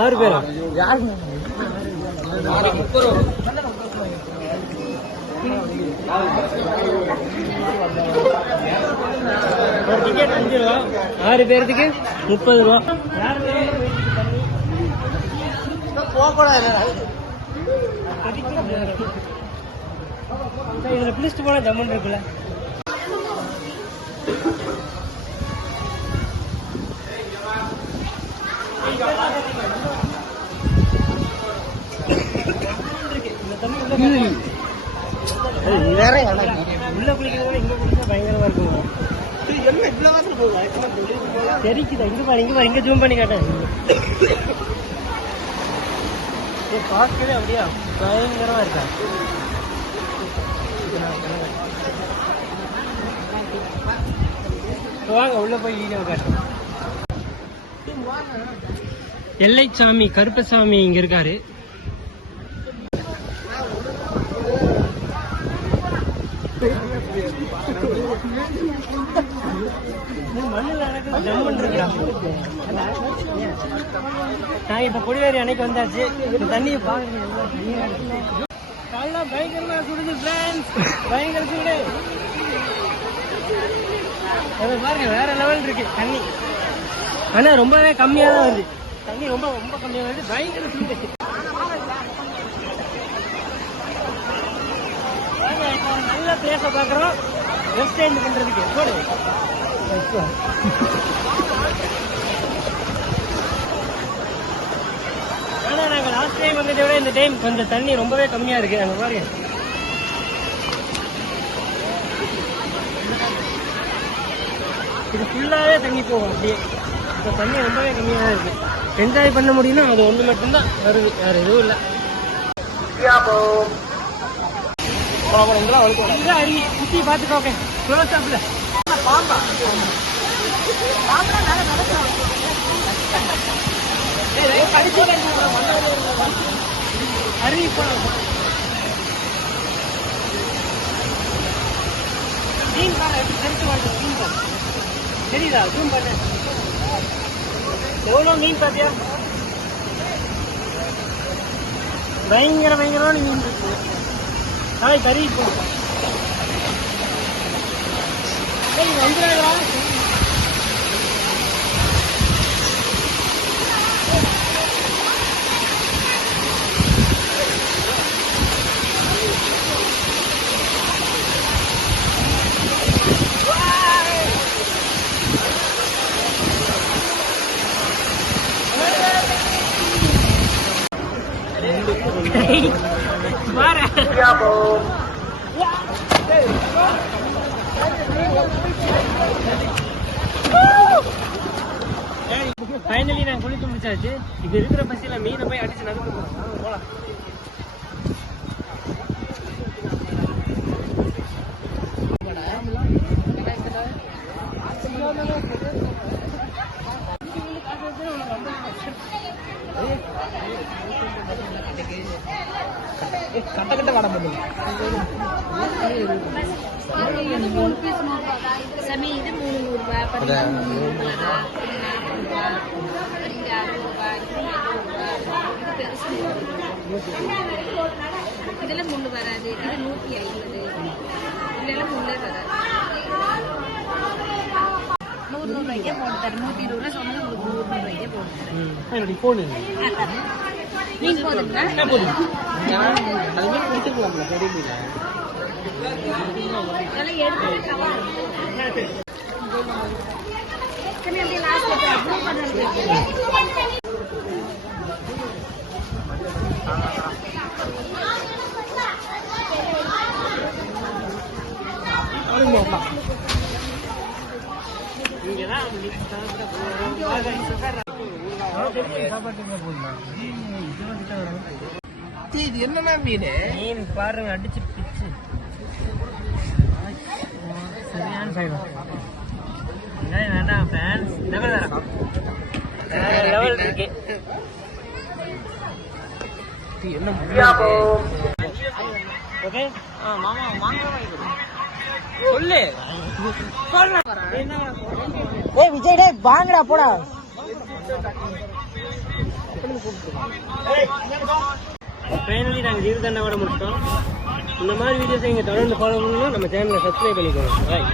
ஆறு பேரா? ஒரு டிக்கெட் 5 ரூபா, 6 பேருக்கு 30 ரூபா. இதுல பிடிச்சிட்டு போனா ஜம்மன் இருக்குல்ல. உள்ள குளிக்கிறத இங்க குளிச்சா பயங்கரமா இருக்கும். தெரிக்குதா? இங்க பாரு, இங்க பாரு, இங்க ஜூம் பண்ணி காட்டேன். பார்க்கவே அப்படியா பயங்கரமா இருக்கா. வாங்க உள்ள போய் வீடியோ காட்டுறேன். எல்லைச்சாமி கருப்பசாமி இங்க இருக்காரு. நான் இப்ப கொடிவேரி அணைக்கு வந்தாச்சு. தண்ணியை பாருங்க, பயங்கரமா சுடுது ஃப்ரெண்ட்ஸ், பயங்கர சூடு. பாருங்க வேற லெவல் இருக்கு தண்ணி. ஆனா ரொம்பவே கம்மியா தான் வருது தண்ணி, ரொம்ப ரொம்ப கம்மியா வருது. பயங்கர சூடு. நல்ல பிளேஸ பாக்குறோம் லெஃப்ட் ஹேண்ட் பண்றதுக்கு. போடு. ஆனா நாங்க லாஸ்ட் டைம் வந்ததை விட இந்த டைம் கொஞ்சம் தண்ணி ரொம்பவே கம்மியா இருக்கு. அங்க பாருங்க, இது ஃபுல்லாவே தண்ணி போகும் அப்படியே. இப்போ தண்ணி ரொம்பவே கம்மியா தான் இருக்கு. என்ஜாய் பண்ண முடியும்னா அது ஒண்ணு மட்டும்தான் வருது, வேற எதுவும் இல்லை. அருவி சுத்தி பாத்துக்கோங்க. க்ளோஸ் அப்ல பாம்பா அருவி போனோம். மீன் பாரு கருத்து வாங்க. மீன் பாரு தெரியுதா? ஜூம் பண்ண எவ்வளோ மீன் பாத்தியா? பயங்கர பயங்கரமான மீன் இருக்கு. நாளைக்கு கறி போகும். வந்துடுறா. ஃபைனலி நான் குளித்து முடிச்சாச்சு. இப்ப இருக்கிற பசியில மீனை போய் அடிச்சு நடுக்க போலாம். கட்ட கட்ட கடை பண்ணு. இது 3 பீஸ் 100 ரூபாய். சமி இது 300 ரூபாய். பரியா 300 ரூபாய். பரியா 60 ரூபாய். இதெல்லாம் முள்ளு வராது. இது 150. இதெல்லாம் முள்ளே வராது. 100 ரூபாய்க்கே போட்டு தரேன். 120 ரூபாய் சொன்னது உங்களுக்கு 100 ரூபாய்க்கே போட்டு தரேன். போன் நீங்க போதுங்களா? போதும். அதுவே கொடுத்துக்கலாம்ல தெரியல. அதெல்லாம் எடுத்து கம்மி அப்படியே லாஸ்ட் அப்லோட் பண்ணுங்க. ஆளுங்கப்பா இங்கதான் இது என்னன்னா மீன் மீன் பாருங்க அடிச்சு பிச்சு சரியான சைடு வேண்டாம் ஃபேன்ஸ் லெவல் இருக்கு. என்ன ஓகே மாமா வாங்க சொல்லு ஏய் விஜய் டேய் வாங்கடா போடா ஃபைனலி நாங்கள் ஜீவ் தண்டை விட முடிச்சிட்டோம். இந்த மாதிரி வீடியோஸை இங்கே தொடர்ந்து ஃபாலோ பண்ணணும்னா நம்ம சேனலை சப்ஸ்கிரைப் பண்ணிக்கோங்க. பாய்.